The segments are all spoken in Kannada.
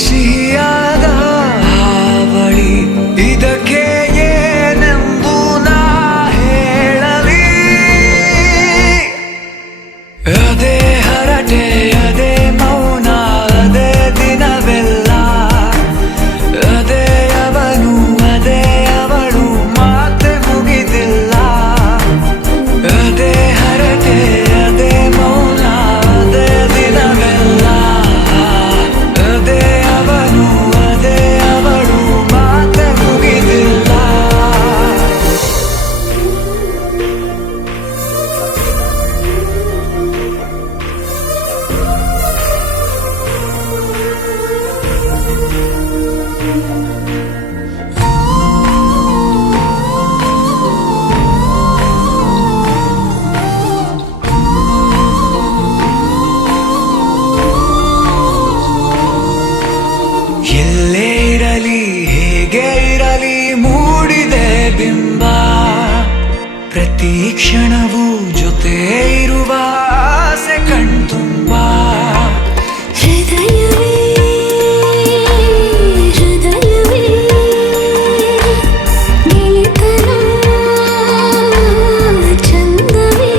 ಸಿಹಿಯಾದ ಹಾವಳಿ ಇದಕ್ಕೆ ಏನೆಂದು ನಾ ಹೇಳಲಿ. ಅದೇ ಹರಟೆ ಅದೇ ಮೌನ ಅದೇ ದಿನವೆಲ್ಲ ಅದೇ ಅವನು ಅದೇ ಅವಳು ಮಾತೆ ಮುಗಿದಿಲ್ಲ. ಅದೇ ಹರಟೆ ಅದೇ ಮೌನ ಅದೇ ದಿನವೆಲ್ಲ ಅದೇ ಅವನು ಅದೇ ಅವಳು ಮಾತೆ ಮುಗಿದಿಲ್ಲ. ಎಲ್ಲೇ ಇರಲಿ ಹೇಗೆ ಇರಲಿ ಮೂಡಿದೆ ಬಿಂಬ ಪ್ರತಿ ಕ್ಷಣವೂ ಜೊತೆ ಇರುವ ಆಸೆ ಕಣ್ತುಂಬ. ಹೃದಯವೇ ಹೃದಯವೇ ಗೆಳೆತನ ಚಂದವೇ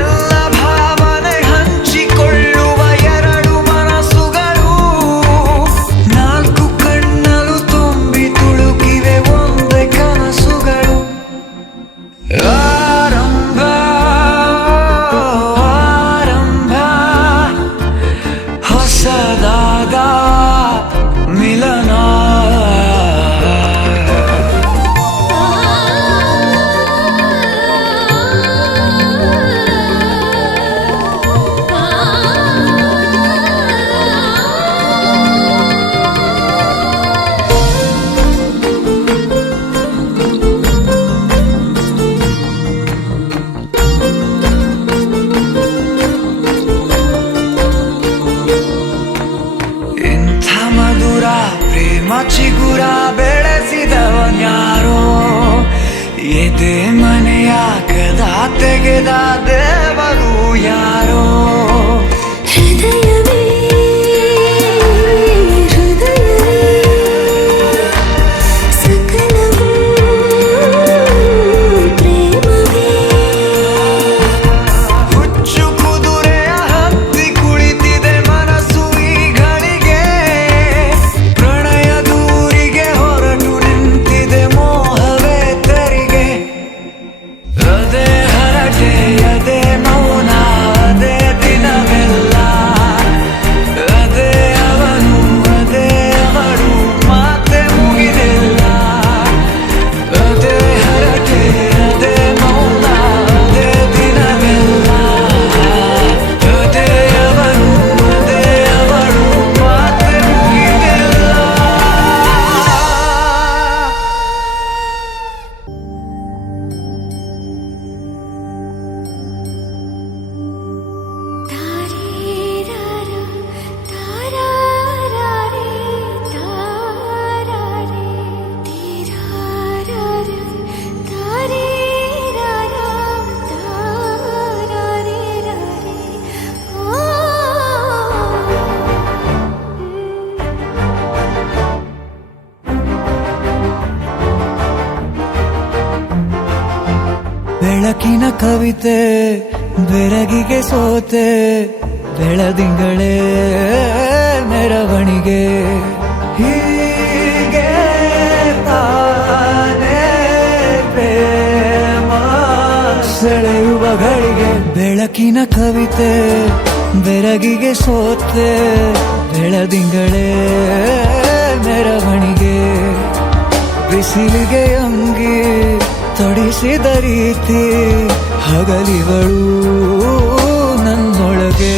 ಎಲ್ಲ ಭಾವನೆ ಹಂಚಿಕೊಳ್ಳುವ ಎರಡು ಮನಸ್ಸುಗಳು ನಾಲ್ಕು ಕಣ್ಣಲು ತುಂಬಿ ತುಳುಕಿವೆ ಒಂದೇ ಕನಸುಗಳು. ಆರಂಭ ಆರಂಭ ಹೊಸದಾದ ಮಿಲನ. ಇಂಥ ಮಧುರ ಪ್ರೇಮ ಚಿಗುರ ಬೆಳೆಸಿದವನ್ಯಾರೋ ಎದೆ ಮನೆಯ ಕದ ತೆಗೆದ ದೇವರು ಯಾರೋ. ಹೃದಯವೇ ಹೃದಯವೇ ಸಕಲವೂ ಪ್ರೇಮವೇ ಹುಚ್ಚು ಕುದುರೆಯ ಹತ್ತಿ ಕುಳಿತಿದೆ ಮನಸ್ಸು ಈ ಗಳಿಗೆ ಪ್ರಣಯ ದೂರಿಗೆ ಹೊರಟು ನಿಂತಿದೆ ಮೋಹವೇ ತೆರಿಗೆ. ಅದೇ ಹರಟೆ ಅದೇ ಮೌನ ಅದೇ ದಿನವೆಲ್ಲ ಅದೇ ಅವನು ಅದೇ ಅವಳು ಮಾತೆ ಮುಗಿದಿಲ್ಲ. ಅದೇ ಹರಟೆ ಅದೇ ಮೌನ ಅದೇ ದಿನವೆಲ್ಲ ಅದೇ ಅವನು ಅದೇ ಅವಳು ಮಾತೆ ಮುಗಿದಿಲ್ಲ. ತಾರೇರಾರ ತಾರಾರಾರೆ ತಾರಾರೆ ತೀರಾರಾರ ತಾರೇರಾರ ತಾರಾರೆ ರಾರೆ ಓ ಬೆಳಕಿನ ಕವಿತೆ ಬೆರಗಿಗೆ ಸೋತೆ ಬೆಳದಿಂಗಳೇ ಮೆರವಣಿಗೆ ಹೀಗೆ ತಾನೇ ಪ್ರೇಮ ಸೆಳೆಯುವ ಗಳಿಗೆ. ಬೆಳಕಿನ ಕವಿತೆ ಬೆರಗಿಗೆ ಸೋತೆ ಬೆಳದಿಂಗಳೇ ಮೆರವಣಿಗೆ ಬಿಸಿಲಿಗೆ ಅಂಗಿ ತೊಡಿಸಿದ ರೀತಿ ಹಗಲಿಗಳು ನನ್ನೊಳಗೆ.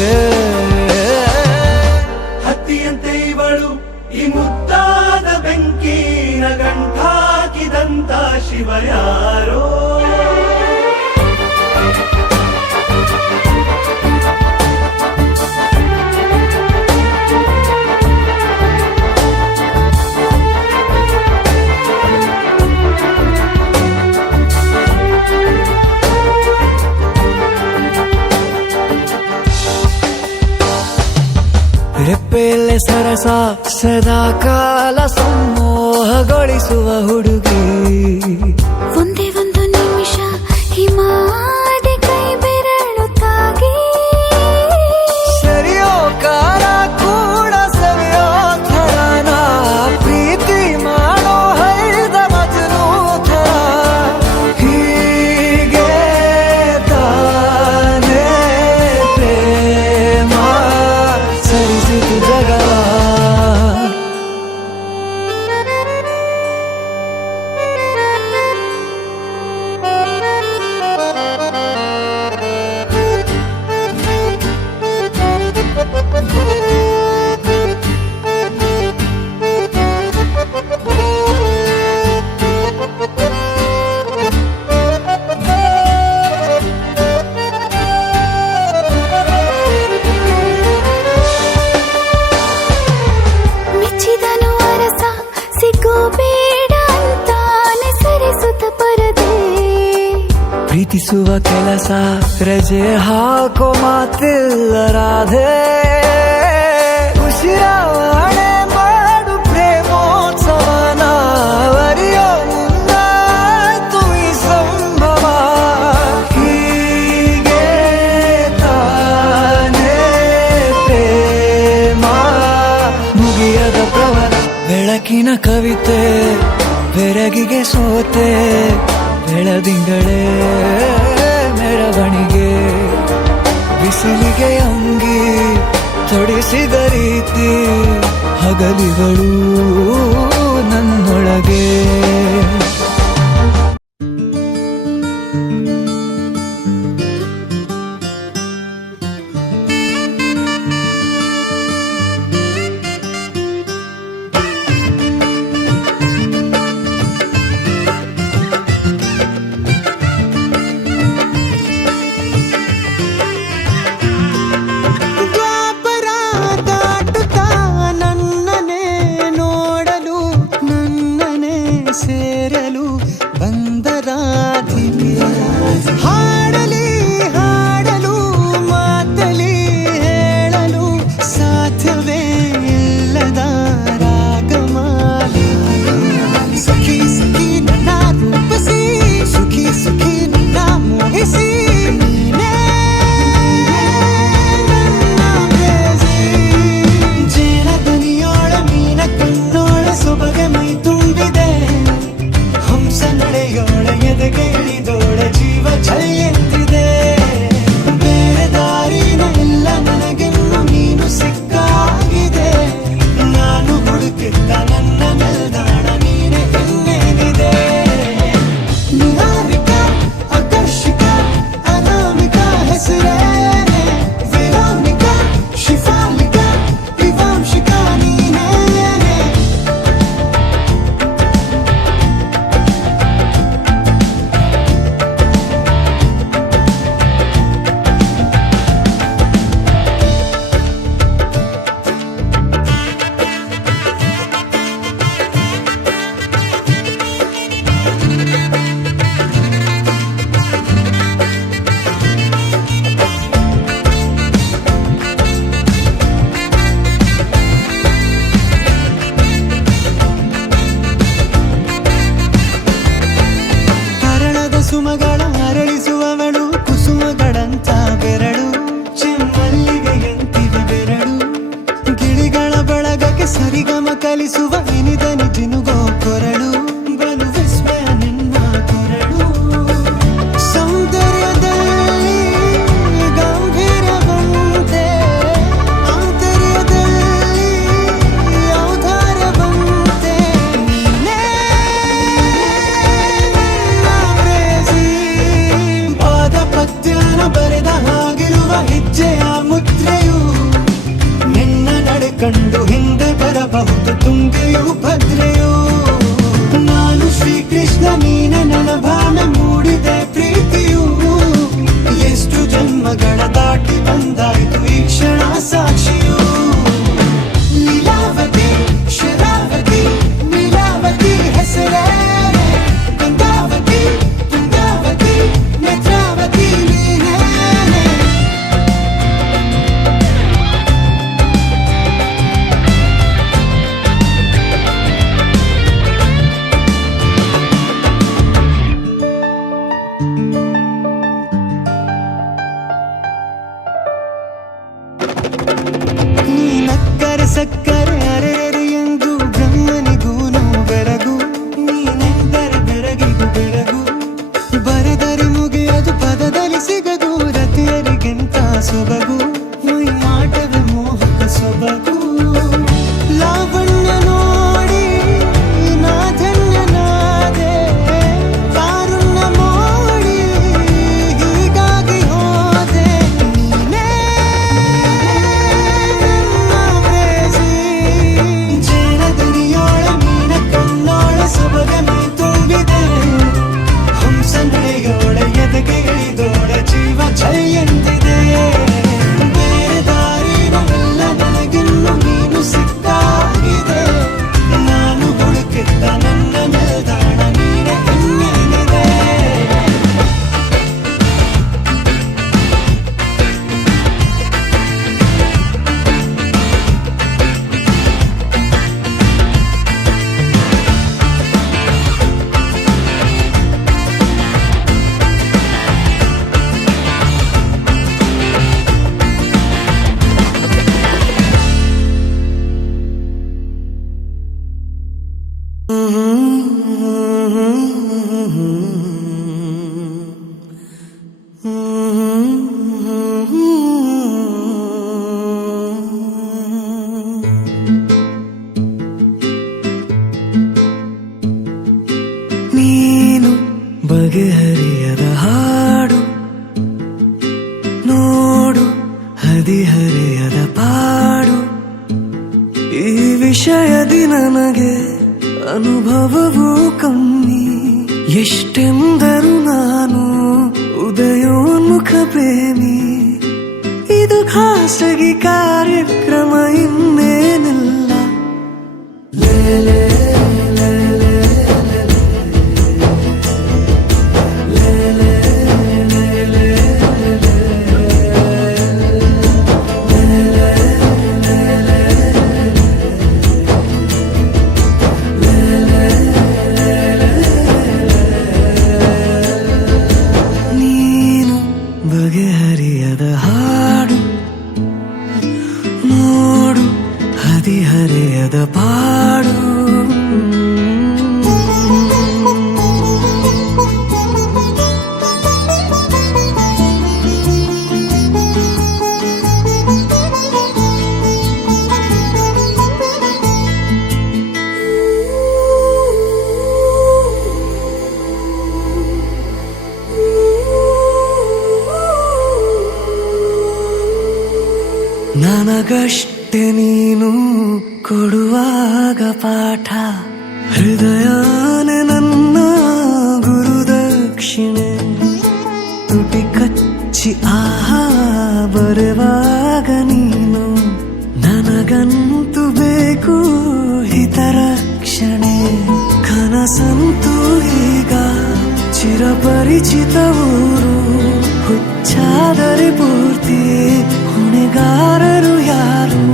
ಹತ್ತಿಯಂತೆ ಇವಳು ಈ ಮುದ್ದಾದ ಬೆಂಕಿನ ಗಂಟಾಕಿದಂತ ಶಿವ ಯಾರೋ. ರೆಪ್ಪೆಯಲ್ಲೇ ಸರಸ ಸದಾ ಕಾಲ ಸಂಮೋಹಗೊಳಿಸುವ ಹುಡುಗಿ. ಒಂದೇ ಒಂದು ನಿಮಿಷ ಹಿಮಾದಿ ಕೈ ಬೆರಳು ತಾಗಿ ಸರಿಯೋ ಕಾಲ ಕೂಡ ಸವಿಯೋ ಥರನ ಪ್ರೀತಿ ಮಾಡೋ ಹೈದ ಮಜನು ಥರ. ಹೀಗೆ ತಾನೇ ಪ್ರೇಮ ಸರಿಸಿತು ಜಗವ. ಮೆಚ್ಚಿದನು ಅರಸ ಸಿಗೋ ಬೇಡ ಅಂತಾನೆ ಸರಿಸುತ್ತ ಪರದೆ. ಪ್ರೀತಿಸುವ ಕೆಲಸ ರಜೆ ಹಾಕೋ ಮಾತಿಲ್ಲ ರಾಧೆ. ಉಸಿರಾವಣೆ ಮಾಡು ಪ್ರೇಮೋತ್ಸವನ ಅರಿಯೋ ಮುಂದಾಯ್ತು ಈ ಸಂಭವ. ಹೀಗೆ ತಾನೇ ಪ್ರೇಮ ಮುಗಿಯದ ಪ್ರವರ. ಬೆಳಕಿನ ಕವಿತೆ ಬೆರಗಿಗೆ ಸೋತೆ ಬೆಳದಿಂಗಳೇ ಮೆರವಣಿಗೆ. ಬಿಸಿಲಿಗೆ ಅಂಗಿ ತೊಡಿಸಿದ ರೀತಿ ಹಗಲಿಗಳು ನನ್ನೊಳಗೆ. ದ್ವಾಪರ ದಾಟುತ್ತಾ ನನ್ನನೆ ನೋಡಲು ನನ್ನನೆ ಸೇರಲು ಬಂದ ರಾಧಿಕೆ. ಹಾಡಲಿ ಹಾಡಲು ಮಾತಲಿ ಹೇಳಲು ಸಾಧ್ಯವೇ ಇಲ್ಲದ ರಾಗಮಾಲಿ. ಸಖಿ ಸಖಿ ನನ್ನ ರೂಪಿಸಿ ಸುಖಿ ಸುಖಿ ನನ್ನ ಮೋಹಿಸಿ ನೀನೇ ಜೇನದನಿಯೋಳ ಮೀನ ಕಣ್ಣೋಳ ಸೊಬಗೆ ಮೈ ತುಂಬಿದೆ. ಹಂಸ ನಡೆಯೋಳ ಎದೆಗೆ ಇಳಿದೋಳ ಜೀವ ಚಳಿಯೆಂದಿದೆ. ಬೇರೆ ದಾರಿನ ಇಲ್ಲ ನನಗೆನ್ನು ನೀನು ಸಿಕ್ಕಾಗಿದೆ. ನಾನು ಹುಡುಕಿದ್ದ ನನ್ನ ನಿಲ್ದಾಣ ನೀನೆ ಇನ್ನೇನಿದೆ. ನಿಹಾರಿಕಾ ಆಕರ್ಷಿಕಾ ಅನಾಮಿಕಾ ಹೆಸರೇನೆ. ವೆರೋನಿಕಾ ಶಿಫಾಲಿಕಾ ವಿವಾಂಶಿಕಾ ನೀನೇನೆ. ಹರಣದ ಸುಮಗಳ ಅರಳಿಸುವವಳು ಕುಸುಮಗಳಂತ ಬೆರಳು. ಚೆಮ್ಮಲ್ಲಿಗೆಯಂತಿವೆ ಬೆರಳು. ಗಿಳಿಗಳ ಬಳಗಕ್ಕೆ ಸರಿಗಮ ಕಲಿಸುವ ಇನಿದನಿ ಜಿನುಗೋ ಕೊರಳು. ಬಲು ವಿಸ್ಮಯ ನಿನ್ನ ಕೊರಳು. ಸೌಂದರ್ಯದಲ್ಲಿ ಗಂಭೀರವಂತೆ ಆಂತರ್ಯದಲ್ಲಿ ಔದಾರ್ಯವಂತೆ ನೀನೇ ಕ್ರೇಜಿ. ಪಾದ ಪದ್ಯನ ಬರೆದ ಹಾಗಿರುವ ಹೆಜ್ಜೆಯ ಮುದ್ರೆಯು. ನಿನ್ನ ನಡೆ ಕಂಡು ಹಿಂದೆ ಬರಬಹುದು ತುಂಗೆಯು ಭದ್ರೆಯು. ನಾನು ಶ್ರೀಕೃಷ್ಣ ನೀನೆ ನನ್ನ ಭಾವನೆ ಮೂಡಿದೆ ಪ್ರೀತಿಯು. ಎಷ್ಟು ಜನ್ಮಗಳ ದಾಟಿ ಬಂದಾಯ್ತು ಈ ಕ್ಷಣ ಸಾಕ್ಷಿಯು. ಲೀಲಾವತಿ ಶರಾವತಿ ನೀಲಾವತಿ ಹೆಸರೇನೆ. ಗಂಗಾವತಿ ತುಂಗಾವತಿ ನೇತ್ರಾವತಿ ನೀನೇನೆ. ನೀ ನಕ್ಕರೆ ಸಕ್ಕರೆ ಅರೆರೆ ಎಂದು ಬ್ರಹ್ಮನಿಗೂನು ಬೆರಗು. ನೀ ನಿಂತರೆ ಬೆರಗಿಗೂ ಬೆರಗು. ಬರೆದರೆ ಮುಗಿಯದು ಪದದಲ್ಲಿ ಸಿಗದು. ರತಿಯರಿಗಿಂತ ಸೊಬಗು ಮೈ ಮಾಟವೇ ಮೋಹಕ ಸೊಬಗು. ಲಾವಣ್ಯ ನೋಡಿ ನಾ ಧನ್ಯನಾದೆ. ಕಾರುಣ್ಯ ಮೋಡಿ ಹೀಗಾಗಿ ಹೋದೆ. ನೀನೇ ನನ್ನ ಪ್ರೇಯಸಿ. ಜೇನದನಿಯೋಳ ಮೀನ ಕಣ್ಣೋಳ ಸೊಬಗ ಮೈ ತುಂಬಿದೆ. ಹಂಸ ನಡೆಯೋಳ ಎದೆಗೆ ಇಳಿದೋಳ ಜೀವ ಜೈ ಎಂದಿದೆ. ಬೇರೆ ದಾರಿನವೆಲ್ಲ ನನಗಿನ್ನು ನೀನು ಸಿಕ್ಕಾಗಿದೆ. ನಾನು ಹುಡುಕಿದ್ದ ನನ್ನ ನಿಲ್ದಾಣ ನೀನೆ ಇನ್ನೇನಿದೆ. ನೀನು ಬಗೆಹರಿಯದ ಹಾಡು ನೋಡು ಹದಿಹರೆಯದ ಪಾಡು. ಈ ವಿಷಯದಿ ನನಗೆ ಅನುಭವವೂ ಕಮ್ಮಿ. ಎಷ್ಟೆಂದರೂ ನಾನು ಉದಯೋನ್ಮುಖ ಪ್ರೇಮಿ. ಇದು ಖಾಸಗಿ ಕಾರ್ಯಕ್ರಮ ಇನ್ನೇನಿಲ್ಲ. ಲೇಲೆ ನೀನು ಬಗೆಹರಿಯದ ಹಾಡು ನೋಡು ಹದಿಹರೆಯದ ಪಾಡು. ನನಗಷ್ಟೆ ನೀನು ಕೊಡುವಾಗ ಪಾಠ. ಹೃದಯನೇ ನನ್ನ ಗುರುದಕ್ಷಿಣೆ. ತುಟಿ ಕಚ್ಚಿ ಆಹಾ ಬರುವಾಗ ನೀನು. ನನಗಂತೂ ಬೇಕು ಹಿತರಕ್ಷಣೆ. ಕನಸಂತೂ ಈಗ ಚಿರಪರಿಚಿತ ಊರು. ಹುಚ್ಚಾದರೆ ಪೂರ್ತಿ ಹೊಣೆಗಾರರು ಯಾರು.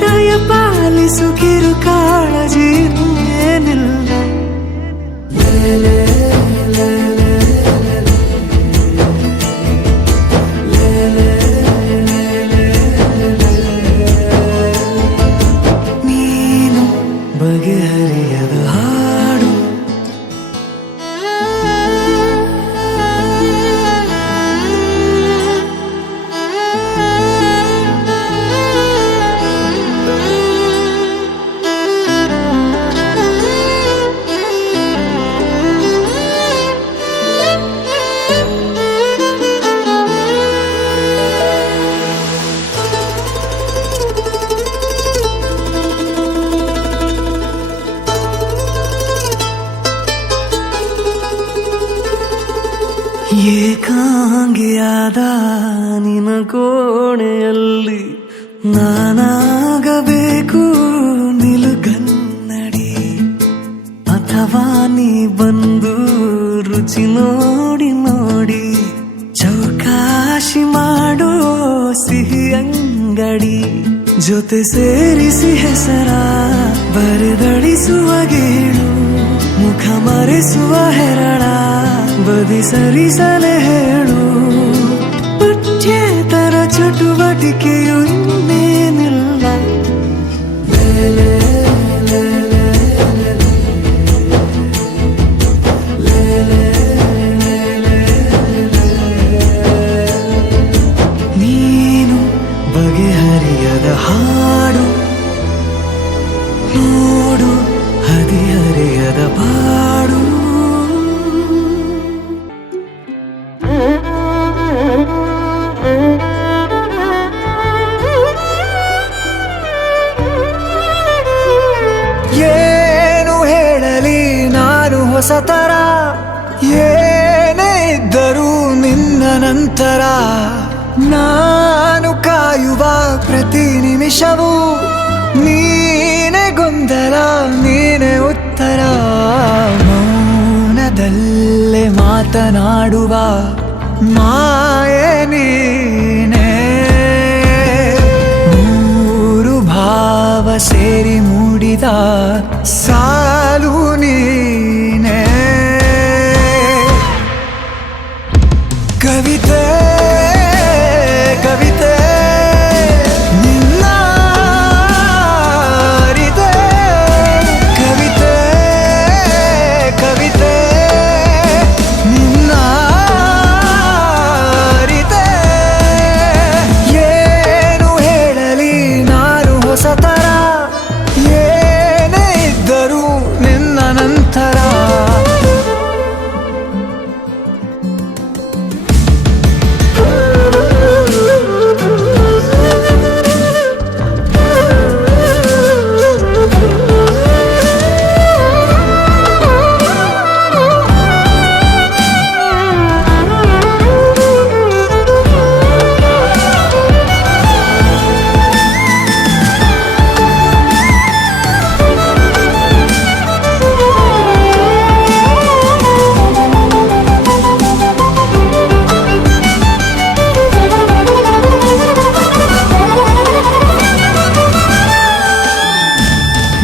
ದಯ ಪಾಲಿಸು ಕಿರು ಕಾಳಜಿ ಏನಿಲ್ಲ. ಲೇಲೆ ಲೇಲೆ ಲೇಲೆ ನೀನು ಬಗೆಹರಿಯದ ಹಾಡು. ಏಕಾಂಗಿಯಾದ ನಿನ ಕೋಣೆಯಲ್ಲಿ ನಾನಾಗಬೇಕು ನಿಲುಗನ್ನಡಿ. ಅಥವಾ ನೀ ಬಂದು ರುಚಿ ನೋಡಿ ನೋಡಿ ಚೌಕಾಶಿ ಮಾಡೋ ಸಿಹಿ ಅಂಗಡಿ. ಜೊತೆ ಸೇರಿಸಿ ಹೆಸರ ಬರೆದಳಿಸುವ ಗೇಳು. ಮುಖ ಮರೆಸುವ ಹೆರಳ ಬದಿ ಸರಿಸಲೆ ಹೇಳು. ಪಠ್ಯೇತರ ಚಟುವಟಿಕೆ ಬೇಡಿಕೆಯು ಇನ್ನೇನಿಲ್ಲ. ಲೇ, ಲೇ, ಲೇ, ಲೇ, ಲೇ, ಲೇ, ಲೇ, ಲೇ, ಲೇ. ನೀನು ಬಗೆಹರಿಯದ ಹಾಡು, ನೋಡು ಹದಿಹರೆಯದ ಬಾಡು. ಏನು ಹೇಳಲಿ ನಾನು ಹೊಸತರ, ಏನೇ ಇದ್ದರೂ ನಿನ್ನ ನಂತರ. ನಾನು ಕಾಯುವ ಪ್ರತಿ ನಿಮಿಷವೂ ನೀನೆ ಗೊಂದಲ, ನೀನೆ ಉತ್ತರ. ಮೌನದಲ್ಲೇ ಮಾತನಾಡುವ ಮಾಯೆ ನೀನೆ. ಮೂರು ಭಾವ ಸೇರಿ ಮೂಡಿದ ಸಾಲು ನೀನೆ. ಕವಿತೆ ಕವಿತೆ ನಿನ್ನ ಅರಿತೆ. ಕವಿತೆ ಕವಿತೆ ನಿನ್ನ ಅರಿತೆ. ಏನು ಹೇಳಲಿ ನಾನು ಹೊಸತರ, ಏನೇ ಇದ್ದರೂ ನಿನ್ನ ನಂತರ.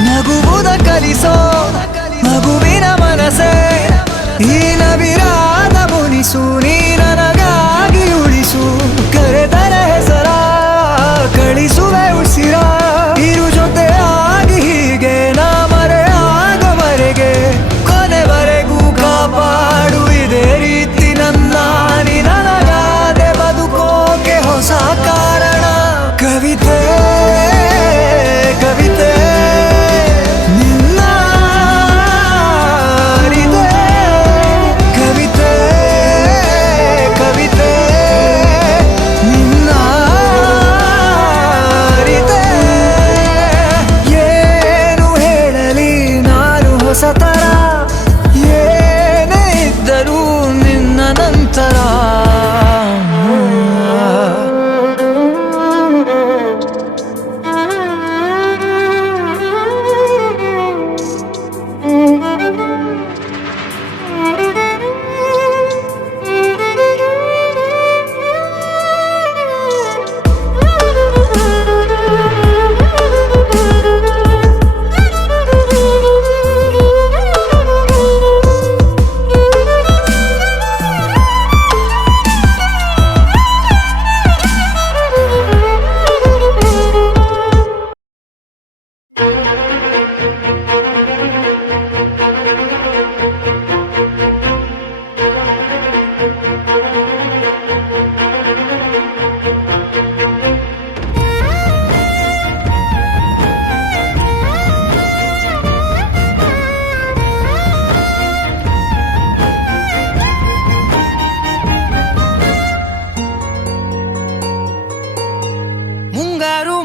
ನಗುವುದ ಕಲಿಸೋ ಮಗುವಿನ ಮನಸೆ, ಈ ನವಿರಾದ ಮುನಿಸು ನೀ ನನಗಾಗಿ ಉಳಿಸು. ಕರೆದರೆ ಹೆಸರ ಕಳಿಸುವೆ ಉಸಿರ, ಇರು ಜೊತೆಯಾಗಿ ಹೀಗೆ ನಾ ಮರೆಯಾಗವರೆಗೆ. ಕೊನೆವರೆಗೂ ಕಾಪಾಡು ಇದೇ ರೀತಿ ನನ್ನ, ನೀ ನನಗಾದೆ ಬದುಕೋಕೆ ಹೊಸ ಕಾರಣ. ಕವಿತೆ ಕವಿತೆ ನಿನ್ನ ಅರಿತೆ. ಕವಿತೆ ಕವಿತೆ ನಿನ್ನ ಅರಿತೆ. ಏನು ಹೇಳಲಿ ನಾನು ಹೊಸತರ, ಏನೇ ಇದ್ದರೂ ನಿನ್ನ ನಂತರ.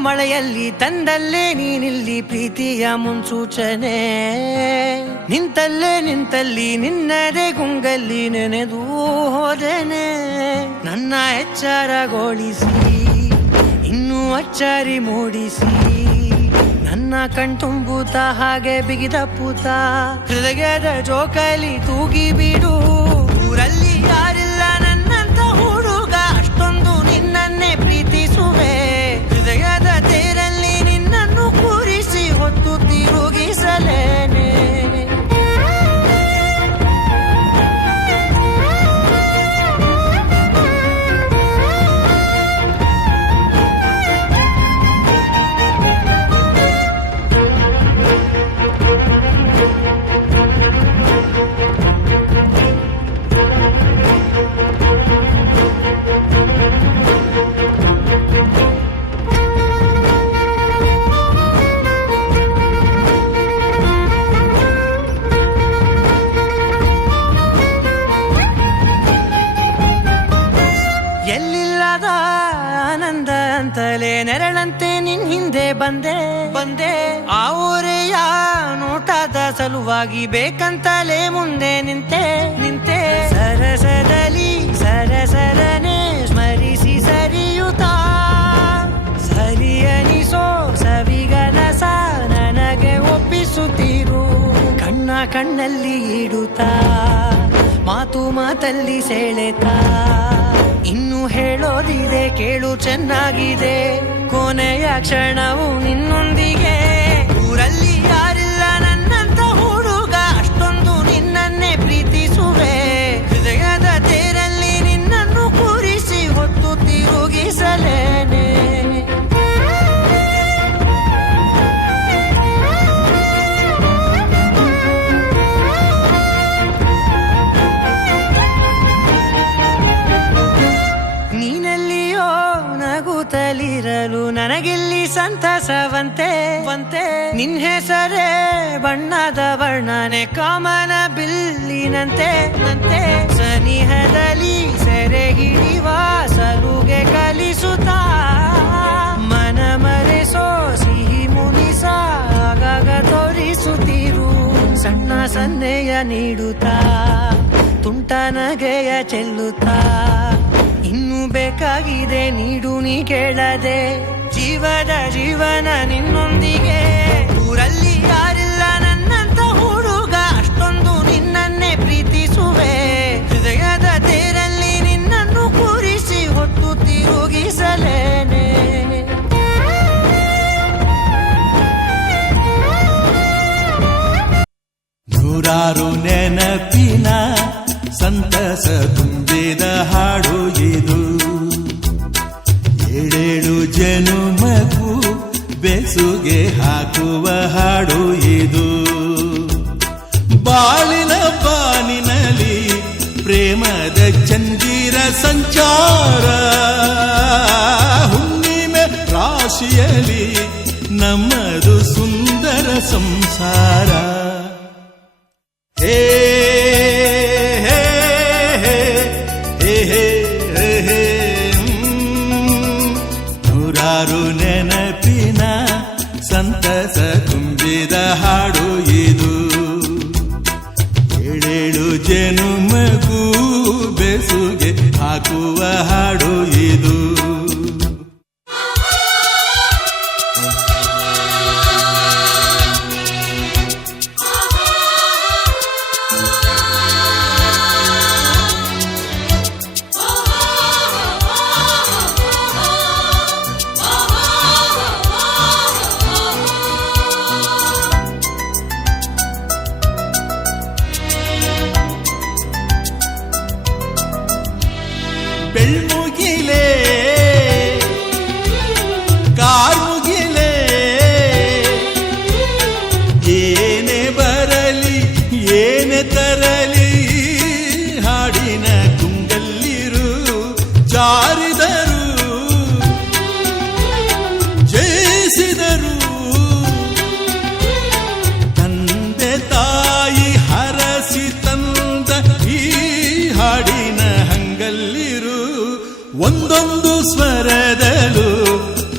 ಮಳೆಯಲ್ಲಿ ತಂದಲ್ಲೇ ನೀನಿಲ್ಲಿ ಪ್ರೀತಿಯ ಮುನ್ಸೂಚನೆ. ನಿಂತಲ್ಲಿ ನಿನ್ನದೇ ಗುಂಗಲ್ಲಿ ನೆನೆದು ಹೋದೆನೆ. ನನ್ನ ಎಚ್ಚರಗೊಳಿಸಿ ಇನ್ನೂ ಅಚ್ಚರಿ ಮೂಡಿಸಿ, ನನ್ನ ಕಣ್ತುಂಬುತ್ತ ಹಾಗೆ ಬಿಗಿದ ಪೂತ. ಹೃದಯದ ಜೋಕಾಲಿ ತೂಗಿ ಬಿಡು, ಊರಲ್ಲಿ ಯಾರಿಲ್ಲ ನನ್ನಂತ ಹುಡುಗ. ಅಷ್ಟೊಂದು ನಿನ್ನನ್ನೇ ಪ್ರೀತಿಸುವೆ, ಹೃದಯದ ತೇರಲ್ಲಿ ನಿನ್ನನ್ನು ಕೂರಿಸಿ ಹೊತ್ತು ತಿರುಗಿಸಲೇನೆ. ನಿನ್ ಹಿಂದೆ ಬಂದೆ ಬಂದೆ ಆ ಊರೆಯ ನೋಟದ ಸಲುವಾಗಿ ಬೇಕಂತಲೇ ಮುಂದೆ ನಿಂತೆ ನಿಂತೆ ಸರಸದಲ್ಲಿ ಸರಸರನೆ ಸ್ಮರಿಸಿ ಸರಿಯುತ್ತಾ ಸರಿಯನಿಸೋ ಸವಿಗನಸ ನನಗೆ ಒಪ್ಪಿಸುತ್ತೀರು ಕಣ್ಣ ಕಣ್ಣಲ್ಲಿ ಇಡುತ್ತಾ ಮಾತು ಮಾತಲ್ಲಿ ಸೆಳೆತಾ ಇನ್ನು ಹೇಳೋದಿದೆ ಕೇಳು ಚೆನ್ನಾಗಿದೆ ಕೊನೆಯ ಕ್ಷಣವು ನಿನ್ನೊಂದಿಗೆ ಊರಲ್ಲಿ ಯಾರಿಲ್ಲ ನನ್ನಂತ ಹುಡುಗ ಅಷ್ಟೊಂದು ನಿನ್ನನ್ನೇ ಪ್ರೀತಿಸುವೆ ಹೃದಯದ ತೇರಲ್ಲಿ ನಿನ್ನನ್ನು ಕೂರಿಸಿ ಹೊತ್ತು ತಿರುಗಿಸಲೇನೆ ನೀನೆಲ್ಲಿಯೋ ನಗುತ್ತಲಿರಲು ನನಗಿಲ್ಲಿ ಸಂತಸವಂತೆ ವಂತೆ ನಿನ್ ಹೆಸರೇ ಬಣ್ಣದ ವರ್ಣನೆ ಕಾಮನ ಬಿಲ್ಲಿನಂತೆ ನಂತೆ ಸನಿಹದಲ್ಲಿ ಸೆರೆ ಹಿಡಿಯುವ ಸಲುಗೆ ಕಲಿಸುತ್ತಾ ಮನ ಮರೆಸೋ ಸಿಹಿ ಮುನಿಸ ಆಗಾಗ ತೋರಿಸುತ್ತಿರು ಸಣ್ಣ ಸನ್ನೆಯ ನೀಡುತ್ತಾ ತುಂಟ ನಗೆಯ ಚೆಲ್ಲುತ್ತಾ ಇನ್ನು ಬೇಕಾಗಿದೆ ನೀಡು ನೀ ಕೇಳದೆ ಜೀವದ ಜೀವನ ನಿನ್ನೊಂದಿಗೆ ಊರಲ್ಲಿ ಯಾರಿಲ್ಲ ನನ್ನಂತ ಹುಡುಗ ಅಷ್ಟೊಂದು ನಿನ್ನನ್ನೇ ಪ್ರೀತಿಸುವೆ ಹೃದಯದ ತೇರಲ್ಲಿ ನಿನ್ನನ್ನು ಕೂರಿಸಿ ಹೊತ್ತು ತಿರುಗಿಸಲೇನೆ ನೂರಾರು ನೆನಪಿನ ಸಂತಸ ತುಂಬಿದ ಹಾಡು ಇದು ಏಳೇಳು ಜನುಮಕ್ಕೂ ಬೆಸುಗೆ ಹಾಕುವ ಹಾಡು ಇದು ಬಾಳಿನ ಬಾನಿನಲ್ಲಿ ಪ್ರೇಮದ ಚಂದಿರ ಸಂಚಾರ ಹುಣ್ಣಿಮೆ ರಾಶಿಯಲ್ಲಿ ನಮ್ಮದು ಸುಂದರ ಸಂಸಾರ ಹೇ ಹೇ ಹೇ ಹೇ ಹೇ ಹೇ ನೂರಾರು ನೆನಪಿನ ಸಂತಸ ತುಂಬಿದ ಹಾಡು ಇದು ಏಳೇಳು ಜನುಮಗೂ ಬೆಸುಗೆ ಹಾಕುವ ಹಾಡು ಇದು ಬೆಳ್ಮುಗಿಲೇ ಕಾರ್ಮುಗಿಲೇ ಏನೇ ಬರಲಿ ಏನೇ ತರಲಿ ಹಾಡಿನ ಕುಂಗಲ್ಲಿರು ಜಾರಿದರು ಜಯಿಸಿದರು ತಂದೆ ತಾಯಿ ಹರಸಿ ತಂದ ಈ ಹಾಡಿನ ಹಂಗಲ್ಲಿರು ಒಂದೊಂದು ಸ್ವರದಲು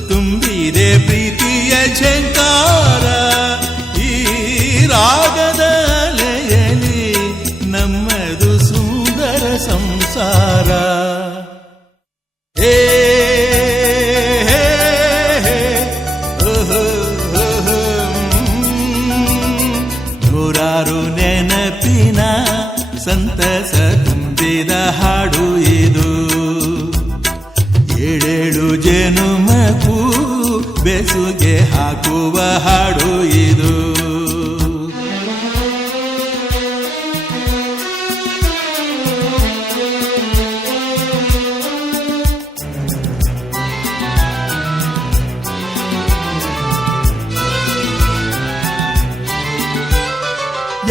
ತುಂಬಿದೆ ಪ್ರೀತಿಯ ಝಂಕಾರ ಈ ರಾಗದ ಅಲೆಯಲ್ಲಿ ನಮ್ಮದು ಸುಂದರ ಸಂಸಾರ ಹೇ ಹೇ ಹೇ ಓಹೋ ಓಹೋ ನೂರಾರು ನೆನಪಿನ ಸಂತಸ ತುಂಬಿದ ಹಾಡು ಇದು ಏಳೇಳು ಜನುಮಕ್ಕೂ ಬೆಸುಗೆ ಹಾಕುವ ಹಾಡು ಇದು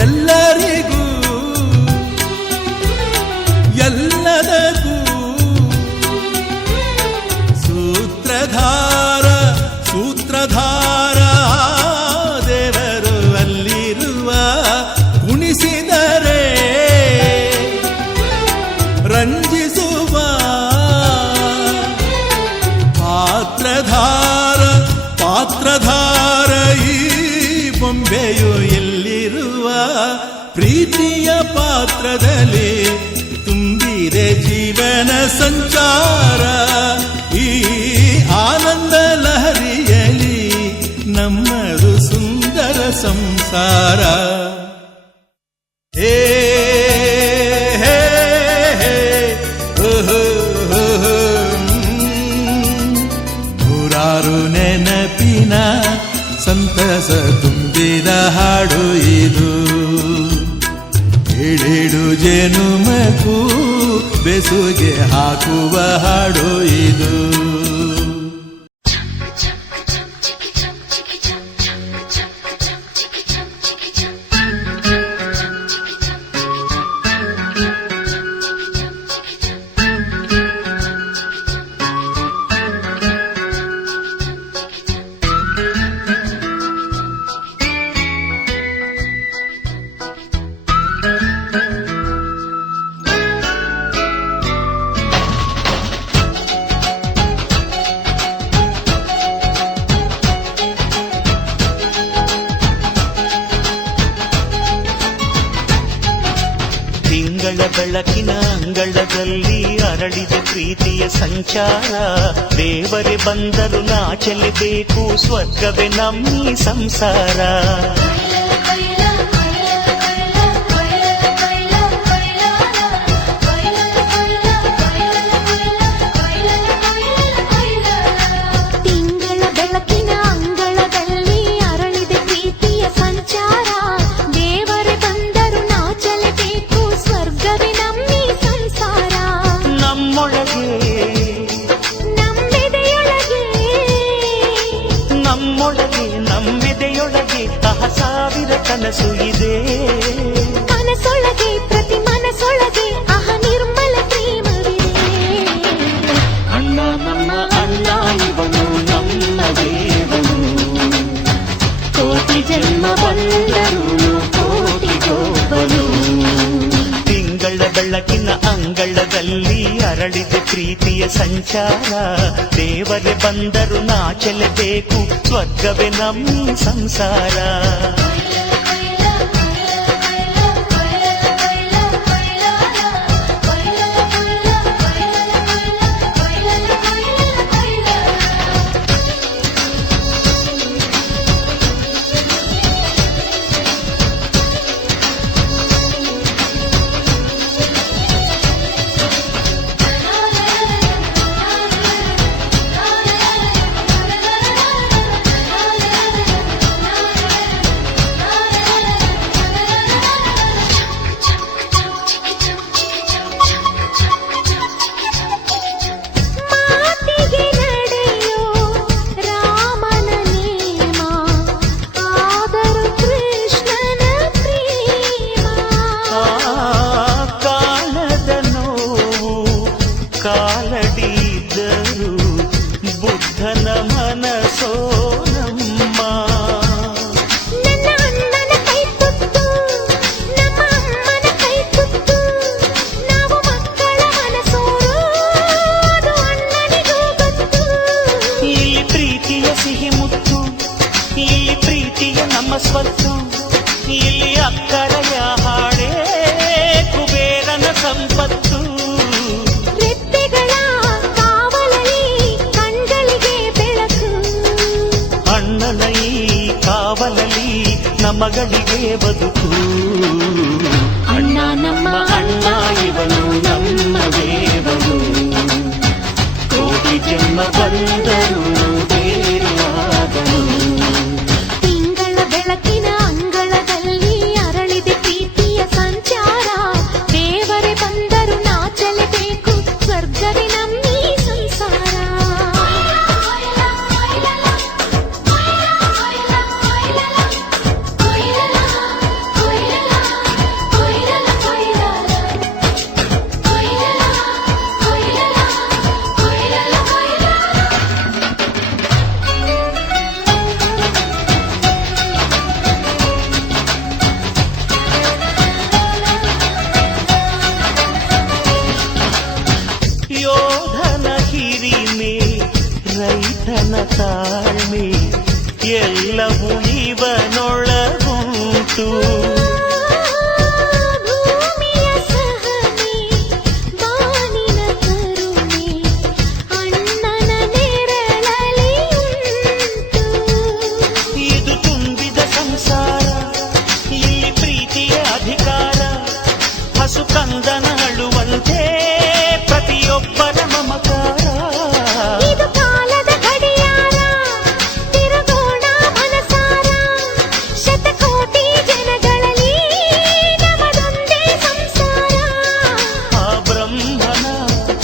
ಎಲ್ಲರಿಗೂ ಎಲ್ಲದಕ್ಕೂ ಸೂತ್ರಧಾರ ಸೂತ್ರಧಾರ ದೇವರ ಪಾತ್ರಧಾರ ಈ ಬೊಂಬೆಯು ಎಲ್ಲಿರುವ ಪ್ರೀತಿಯ ಪಾತ್ರದಲ್ಲಿ ತುಂಬಿದೆ ಜೀವನ ಸಂಚಾರ. ಈ ಆನಂದ ಲಹರಿಯಲಿ ನಮ್ಮದು ಸುಂದರ ಸಂಸಾರ. ಹೇ ಹೇ ಹೇ ಓಹೋ ಓಹೋ. ನೂರಾರು ನೆನಪಿನ ಸಂತಸ ತುಂಬಿದ ಹಾಡು ಇದು. ಏಳೇಳು ಜನುಮಕ್ಕೂ ಬೆಸುಗೆ ಹಾಕುವ ಹಾಡು ಇದು. ತಿಂಗಳ ಬೆಳಕಿನ ಅಂಗಳದಲ್ಲಿ ಅರಳಿದ ಪ್ರೀತಿಯ ಸಂಚಾರ. ದೇವರೇ ಬಂದರು ನಾಚಲೇಬೇಕು, ಸ್ವರ್ಗವೇ ನಮ್ಮಿ ಸಂಸಾರ. ತಿಂಗಳ ಬೆಳಕಿನ ಅಂಗಳದಲ್ಲಿ ಅರಳಿದ ಪ್ರೀತಿಯ ಸಂಚಾರ. ದೇವರೇ ಬಂದರು ನಾಚಲೇಬೇಕು, ಸ್ವರ್ಗವೇ ನಮ್ಮಿ ಸಂಸಾರ. ನಮ್ಮೊಳಗೆ ನಮ್ಮೆದೆಯೊಳಗೆ ನಮ್ಮೆದೆಯೊಳಗೆ ಸಾವಿರ ಕನಸು ಇದೆ. ಮನಸೊಳಗೆ ಪ್ರತಿ ಮನಸೊಳಗೆ ನಿರ್ಮಲ ಪ್ರೇಮವಿದೆ. ಅಣ್ಣ ನಮ್ಮ ಅಣ್ಣ ಇವನು ನಮ್ಮ ದೇವನು, ಕೋಟಿ ಜನ್ಮ ಬಂದರು ಕೋಟಿಗೊಬ್ಬನು. ತಿಂಗಳ ಬೆಳಕಿನ ಅಂಗಳದಲ್ಲಿ ಅರಳಿದ ಪ್ರೀತಿಯ ಸಂಚಾರ. ದೇವರೇ ಬಂದರು ನಾಚಲೇಬೇಕು, ಸ್ವರ್ಗವೇ ನಮ್ಮಿ ಸಂಸಾರ. ಮಾತಿಗೆ ನಡೆಯೋ ರಾಮನ ನೇಮ, ಆದರೂ ಕೃಷ್ಣನ ಪ್ರೇಮ. ಕಾಲದ ನೋವು ಕಾಲಡಿದ್ದರು ಬುದ್ಧನ ಮನಸೋ ನಮ್ಮ. ನನ್ನ ಅಣ್ಣನ ಕೈ ತುತ್ತು, ನಮ್ಮ ಅಮ್ಮನ ಕೈ ತುತ್ತು, ನಾವು ಮಕ್ಕಳ ಮನಸೋರು, ಅದು ಅಣ್ಣನಿಗೂ ಗೊತ್ತು. ಇಲ್ಲಿ ಪ್ರೀತಿಯ ಸಿಹಿ ಮುತ್ತು, ಇಲ್ಲಿ ಪ್ರೀತಿಯ ನಮ್ಮ ಸ್ವತ್ತು. ಇಲ್ಲಿ ಅಕ್ಕರೆಯ ಹಾಡೇ ಕುಬೇರನ ಸಂಪತ್ತು. ರೆಪ್ಪೆಗಳ ಕಾವಲಲ್ಲಿ ಕಣ್ಗಳಿಗೆ ಬೆಳಕು. ಅಣ್ಣನ ಈ ಕಾವಲಲ್ಲಿ ನಮಗಳಿಗೆ ಬದುಕು. ಅಣ್ಣ ನಮ್ಮ ಅಣ್ಣ ಇವನು ನಮ್ಮ ದೇವನು, ಕೋಟಿ ಜನ್ಮ ಬಂದರು ಬೇರೆಯಾದನು. ತಿಂಗಳ ಬೆಳಕಿನ ಅಂಗಳದಲ್ಲಿ ಅರಳಿದ ಪ್ರೀತಿಯ ಸಂಚಾರ. ದೇವರೇ ಬಂದರು ನಾಚಲೇಬೇಕು, ಸ್ವರ್ಗವೇ ನಮ್ಮಿ ಸಂಸಾರ. ಎಲ್ಲವೂ ಇವನೊಳಗುಂಟು. ಭೂಮಿಯ ಸಹನೆ ಬಾನಿನ ಕರುಣೆ ಅಣ್ಣನ ನೆರಳಲಿ ಉಂಟು. ಇದು ತುಂಬಿದ ಸಂಸಾರ, ಇಲ್ಲಿ ಪ್ರೀತಿಯ ಅಧಿಕಾರ. ಹಸು ಕಂದನ ಅಳುವಂತೆ ಪ್ರತಿಯೊಬ್ಬರ ಮಮಕಾರ. ಇದು ಕಾಲದ ಗಡಿಯಾರ, ತಿರುಗೋಣ ಮನಸಾರ. ಶತಕೋಟಿ ಜನಗಳಲ್ಲಿ ನಮದೊಂದೇ ಸಂಸಾರ. ಆ ಬ್ರಹ್ಮನ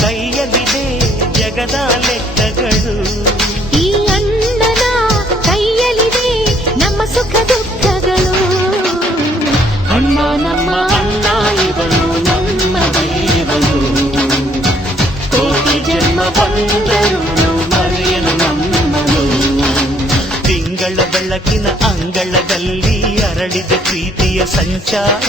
ಕೈಯಲ್ಲಿದೆ ಜಗದ ಲೆಕ್ಕಗಳು. ಈ ಅಣ್ಣನ ಕೈಯಲ್ಲಿದೆ ನಮ್ಮ ಸುಖ ದುಃಖಗಳು. ಅಣ್ಣ ನಮ್ಮ ಅಣ್ಣ ಇವನು ನಮ್ಮ ದೇವನು. ಕೋಟಿ ಜನ್ಮ ಬಂದರು ಮರೆಯನು ನಮ್ಮನು. ತಿಂಗಳ ಬೆಳಕಿನ ಅಂಗಳದಲ್ಲಿ ಅರಳಿದ ಪ್ರೀತಿಯ ಸಂಚಾರ.